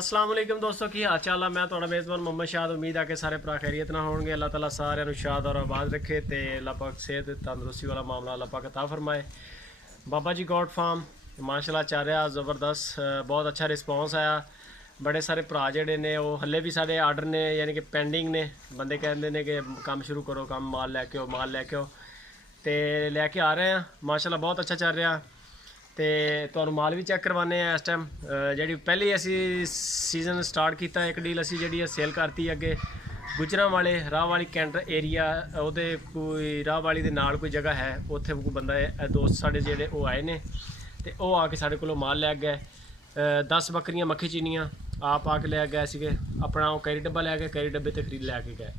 अस्सलाम वालेकुम दोस्तों की हाल चाल है। मैं थोड़ा मेज़बान मोहम्मद शाद। उम्मीद है कि सारे भरा खैरियत ना होंगे। अल्लाह ताला सारे शाद और आबाद रखे तो अल्लाह पाक सेहत तंदुरुस्ती वाला मामला अल्लाह पाक अता फरमाए। बाबा जी गॉड फार्म माशाल्लाह चल रहा ज़बरदस्त, बहुत अच्छा रिस्पॉन्स आया। बड़े सारे भरा जेडे ने वो हले भी सारे आर्डर ने यानी कि पेंडिंग ने। बंदे कहते हैं कि काम शुरू करो, काम माल लैके आओ, माल लैके आओ तो लैके आ रहे हैं। माशाल्लाह बहुत अच्छा चल रहा। तो तुहानू माल भी चैक करवाने इस टाइम। जी पहले असी सीजन स्टार्ट किया, एक डील असी जी सेल करती अगे गुजरांवाले राह वाली कैंटर एरिया, वो कोई राह वाली दे नाल कोई जगह है, उत्थे कोई बंदा दोस्त साढ़े जेडे वो आए ने तो वो आके साढ़े को माल लै गए। 10 बकरियां मक्खी चीनियाँ आप आके लै गए थे, अपना कैरी डब्बा लै गए, कैरी डब्बे तो खरीद लैके गए।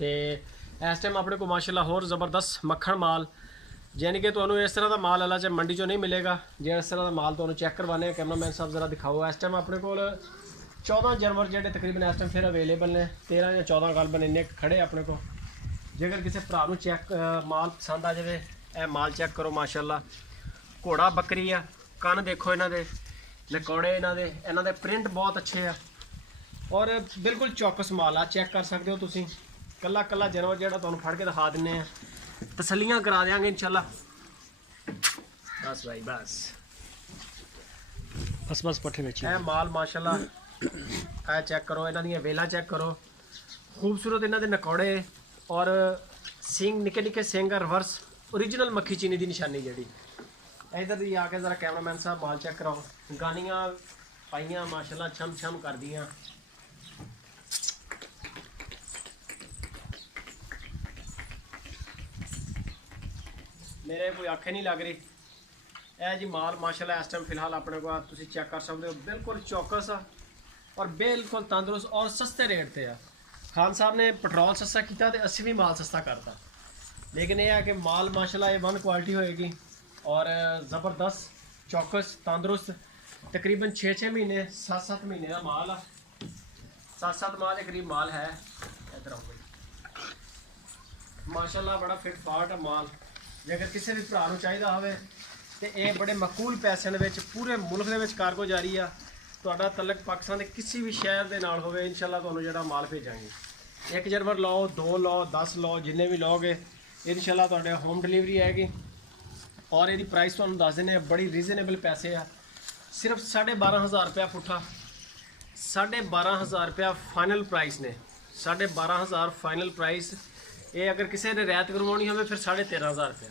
तो इस टाइम अपने को माशाल्लाह होर ज़बरदस्त मक्खन माल यानी कि तुहानू इस तरह का माल अला च मंडी चो नहीं मिलेगा। जो इस तरह का माल तुहानू चैक करवाने, कैमरामैन साहब जरा दिखाओ। इस टाइम अपने को 14 जानवर जो तकरीबन इस टाइम फिर अवेलेबल ने, 13 या 14 गालबन इन्ने खड़े अपने को। जेकर किसी भरा नू चैक माल पसंद आ जाए, यह माल चैक करो माशाल्लाह। घोड़ा बकरी आ, कन देखो इन्हों के, नकौड़े इन्हों के प्रिंट बहुत अच्छे आ और बिल्कुल चौकस माल आ। चैक कर सकते हो तुसीं, कला कला जानवर जो तुहानू फड़ के दिखा दिंने आ, तसलियाँ करा देंगे इंशाल्लाह। बस भाई बस बस बस पट्ठे में माल माशाल्लाह है। चेक करो इन्हों दी वेला, चेक करो खूबसूरत इन्हों के नकौड़े और सिंग निके निके सिंग, रिवर्स ओरिजिनल मक्खी चीनी की निशानी जी। इधर दी आके जरा कैमरामैन साहब माल चेक कराओ। गानियाँ पाइयाँ माशाल्लाह छम छम कर दियाँ। मेरे कोई आखे नहीं लग रही है जी। माल माशाल्लाह इस टाइम फिलहाल अपने को तुम चेक कर सकते हो, बिल्कुल चौकस और बिल्कुल तंदुरुस्त और सस्ते रेट पे आ। खान साहब ने पेट्रोल सस्ता किया तो असी भी माल सस्ता करता, लेकिन यह है कि माल माशाल्लाह ये वन क्वालिटी होएगी और ज़बरदस्त चौकस तंदुरुस्त। तकरीबन 6-6 महीने 7-7 महीने का माल आ, 7-7 माह के करीब माल है। इधर आओ माशाल्लाह बड़ा फिट फाट है माल। जेकर किसी भी भरा चाहिए हो तो ये बड़े मकूल पैसों के पूरे मुल्क के कारगो जारी आ। तुहाडा तलक पाकिस्तान के किसी भी शहर के नाल होवे, इंशाल्लाह तुहानू जिहड़ा माल भेजांगे। 1 जानवर लो, 2 लो, 10 लो, जिन्ने भी लोगे इंशाल्लाह तुहाडे होम डिलीवरी आएगी। और ये प्राइस तुहानू दस देने बड़ी रीजनेबल पैसे आ, सिर्फ 12,500 रुपया पुट्ठा, 12,500 रुपया फाइनल प्राइस ने। 12,500 फाइनल प्राइस। ये अगर किसी ने रियायत करवानी हो फिर 13,500 रुपया,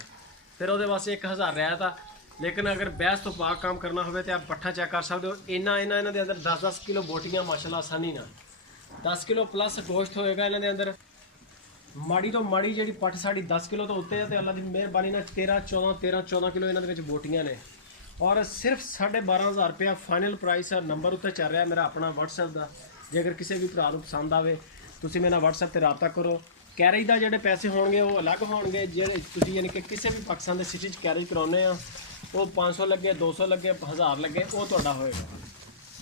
फिर वो वास्ते 1,000 रियायत आ। लेकिन अगर बहस तो पाक काम करना हो तो आप पट्ठा चेक कर सकते हो। इन्होंने अंदर 10-10 किलो बोटियाँ माशाल्लाह आसानी ना 10 किलो प्लस गोश्त होएगा इन्होंने अंदर। माड़ी तो माड़ी जी पट्ठ साड़ी 10 किलो तो उत्ते है, तो अल्लाह की मेहरबानी 13-14 किलो इन्होंने बोटियाँ ने। और सिर्फ 12,500 रुपया फाइनल प्राइस है। नंबर उत्ते चल रहा है मेरा अपना WhatsApp का, जेकर किसी भी भरा पसंद आए तुम मेरे WhatsApp पर रबता करो। कैरेज का जोड़े पैसे होंगे वो अलग होंगे, जो यानी कि किसी भी पाकिस्तान के सिटी कैरेज कराने वो 500 लगे, 200 लगे, 1000 लगे, वो तो होएगा।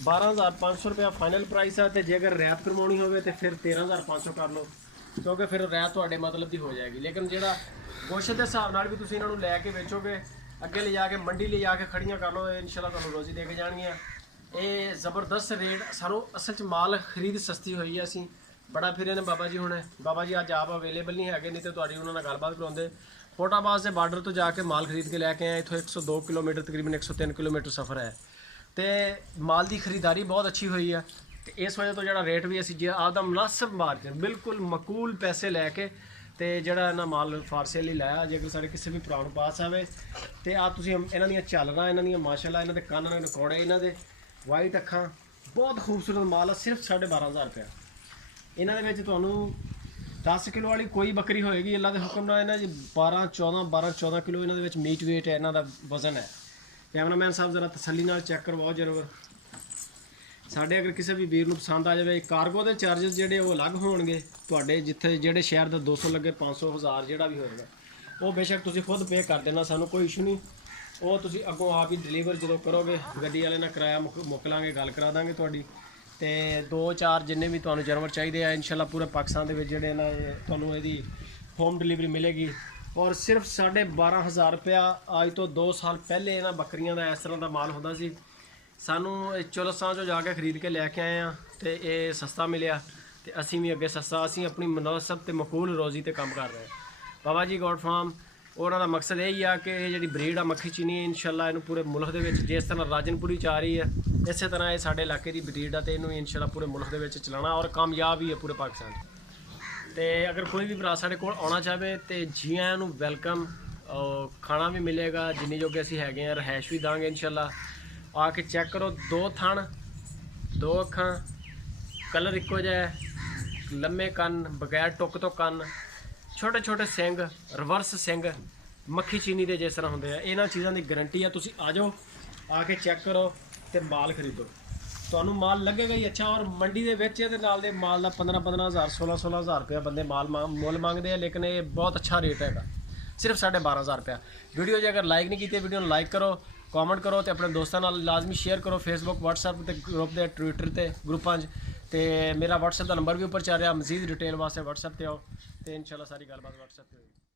12,500 रुपया फाइनल प्राइस है। तो जे अगर रियायत करवानी हो तो फिर 13,500 कर लो, क्योंकि फिर रियायत थोड़े मतलब की हो जाएगी। लेकिन जो गोश्त के हिसाब नाल भी तुम इन्हों लैके बेचोगे, अगे ले जाके मंडी ले जाके खड़ियाँ कर लो, इंशाल्लाह तुहानू रोज़ी दे के जाएंगे। ये ज़बरदस्त रेट सानू असल च माल खरीद सस्ती हुई है। असी बड़ा फिर ने बाबा जी हुणे, बाबा जी अज आप अवेलेबल नहीं है, नहीं तो तुहाडी उन्होंने गलबात करवाते। फोटाबाज के बार्डर तो जाके माल खरीद के लैके आए। इतों 102 किलोमीटर तकरीबन 103 किलोमीटर सफ़र है। तो माल की खरीदारी बहुत अच्छी हुई है। तो इस वजह तो जो रेट भी असी आपका मुनासिब मार्जिन बिल्कुल मकूल पैसे लैके तो जोड़ा इन्हें माल फारसे लिए लाया। जेकर सारे किसी भी भरा पास आए तो आ तुम इन्हों दी झालर, इन्हों माशाल्लाह इन्हों के कन नकौड़े, इन्हों के वाइट अखां, बहुत खूबसूरत माल है। सिर्फ 12,500 रुपया। इन्होंने तुहानू 10 किलो वाली कोई बकरी होएगी अल्लाह के हुक्म नाल। इन्होंने 12-14 किलो इन्होंने मीट वेट है, इन्हों का वजन है। कैमरामैन साहब जरा तसली नाल चेक करवाओ जानवर साढ़े। अगर किसी भी वीर पसंद आ जाए, कार्गो के चार्जिस जोड़े वो अलग होंगे तुहाडे, जिथे जोड़े शहर का 200 लगे, 500, 1000 जोड़ा भी होएगा वो बेशक तुम खुद पे कर देना, सानू कोई इशू नहीं। वो तुम अगों आप ही डिलीवर जो करोगे गड्डी वाले नाल किराया मुक लांगे, गल करा देंगे तुहाडी। तो 2-4 जिन्ने भी तुहानू जानवर चाहिए इंशाल्लाह पूरे पाकिस्तान के जोड़े ना तुहानू इहदी होम डिलीवरी मिलेगी। और सिर्फ 12,500 रुपया। अज तो 2 साल पहले इन्होंने बकरियां का इस तरह का माल होता सी ਸਾਨੂੰ ਇਹ ਚੋਲਸਾਂ ਚੋਂ ਜਾ ਕੇ ਖਰੀਦ ਕੇ ਲੈ ਕੇ ਆਏ ਆ ਤੇ ਇਹ ਸਸਤਾ ਮਿਲਿਆ ਤੇ ਅਸੀਂ ਵੀ ਅੱਗੇ ਸਸਤਾ, ਅਸੀਂ ਆਪਣੀ ਮੁਨਾਸਬ ਤੇ ਮਕਬੂਲ ਰੋਜ਼ੀ ਤੇ ਕੰਮ ਕਰ ਰਹੇ ਹਾਂ। ਬਾਬਾ ਜੀ ਗੋਟ ਫਾਰਮ ਉਹਨਾਂ ਦਾ ਮਕਸਦ ਇਹ ਹੀ ਆ ਕਿ ਇਹ ਜਿਹੜੀ ਬਰੀਡ ਆ ਮੱਖੀ ਚੀਨੀ ਇਨਸ਼ਾਅੱਲਾ ਇਹਨੂੰ ਪੂਰੇ ਮੁਲਕ ਦੇ ਵਿੱਚ ਜਿਸ ਤਰ੍ਹਾਂ ਰਾਜਨਪੁਰੀ ਚ ਆ ਰਹੀ ਹੈ ਇਸੇ ਤਰ੍ਹਾਂ ਇਹ ਸਾਡੇ ਇਲਾਕੇ ਦੀ ਬਰੀਡ ਆ ਤੇ ਇਹਨੂੰ ਇਨਸ਼ਾਅੱਲਾ ਪੂਰੇ ਮੁਲਕ ਦੇ ਵਿੱਚ ਚਲਾਉਣਾ ਔਰ ਕਾਮਯਾਬ ਹੀ ਹੈ ਪੂਰੇ ਪਾਕਿਸਤਾਨ 'ਚ। ਤੇ ਅਗਰ ਕੋਈ ਵੀ ਭਰਾ ਸਾਡੇ ਕੋਲ ਆਉਣਾ ਚਾਹਵੇ ਤੇ ਜੀ ਆਇਆਂ ਨੂੰ ਵੈਲਕਮ, ਖਾਣਾ ਵੀ ਮਿਲੇਗਾ ਜਿੰਨੀ ਜੋਗੇ ਅਸੀਂ ਹੈਗੇ ਆ, ਰਹਿائش ਵੀ ਦਾਂਗੇ ਇਨਸ਼ਾਅੱਲਾ। ਆ ਕੇ ਚੈੱਕ ਕਰੋ, 2 ਥਣ 2 ਅੱਖਾਂ, ਕਲਰ ਇੱਕੋ ਜਿਹਾ ਹੈ, ਲੰਮੇ ਕੰਨ, ਬਗੈਰ ਟੁੱਕ ਤੋਂ ਕੰਨ, ਛੋਟੇ ਛੋਟੇ ਸਿੰਗ, ਰਿਵਰਸ ਸਿੰਗ ਮੱਖੀ ਚੀਨੀ ਦੇ ਜਿਸ ਤਰ੍ਹਾਂ ਹੁੰਦੇ ਆ। ਇਹਨਾਂ ਚੀਜ਼ਾਂ ਦੀ ਗਾਰੰਟੀ ਆ। ਤੁਸੀਂ ਆ ਜਾਓ, ਆ ਕੇ ਚੈੱਕ ਕਰੋ ਤੇ ਮਾਲ ਖਰੀਦੋ, ਤੁਹਾਨੂੰ ਮਾਲ ਲੱਗੇਗਾ ਹੀ ਅੱਛਾ। ਔਰ ਮੰਡੀ ਦੇ ਵਿੱਚ ਇਹਦੇ ਨਾਲ ਦੇ ਮਾਲ ਦਾ 15-15,000 16,000 ਰੁਪਇਆ ਬੰਦੇ ਮੁੱਲ ਮੰਗਦੇ ਆ, ਲੇਕਿਨ ਇਹ ਬਹੁਤ ਅੱਛਾ ਰੇਟ ਹੈਗਾ, ਸਿਰਫ 12,500 ਰੁਪਇਆ। ਵੀਡੀਓ ਜੇ ਅਗਰ ਲਾਈਕ ਨਹੀਂ ਕੀਤੀ ਵੀਡੀਓ ਨੂੰ ਲਾਈਕ ਕਰੋ, ਕਮੈਂਟ ਕਰੋ ਤੇ ਆਪਣੇ ਦੋਸਤਾਂ ਨਾਲ ਲਾਜ਼ਮੀ ਸ਼ੇਅਰ ਕਰੋ, ਫੇਸਬੁੱਕ WhatsApp ਤੇ ਗਰੁੱਪ ਦੇ ਟਵਿੱਟਰ ਤੇ ਗਰੁੱਪਾਂ 'ਚ। ਤੇ ਮੇਰਾ WhatsApp ਦਾ ਨੰਬਰ ਵੀ ਉੱਪਰ ਚੱਲ ਰਿਹਾ, ਮਜ਼ੀਦ ਡਿਟੇਲ ਵਾਸਤੇ WhatsApp ਤੇ ਆਓ ਤੇ ਇਨਸ਼ਾਅੱਲਾ ਸਾਰੀ ਗੱਲਬਾਤ WhatsApp ਤੇ ਹੋਏਗੀ।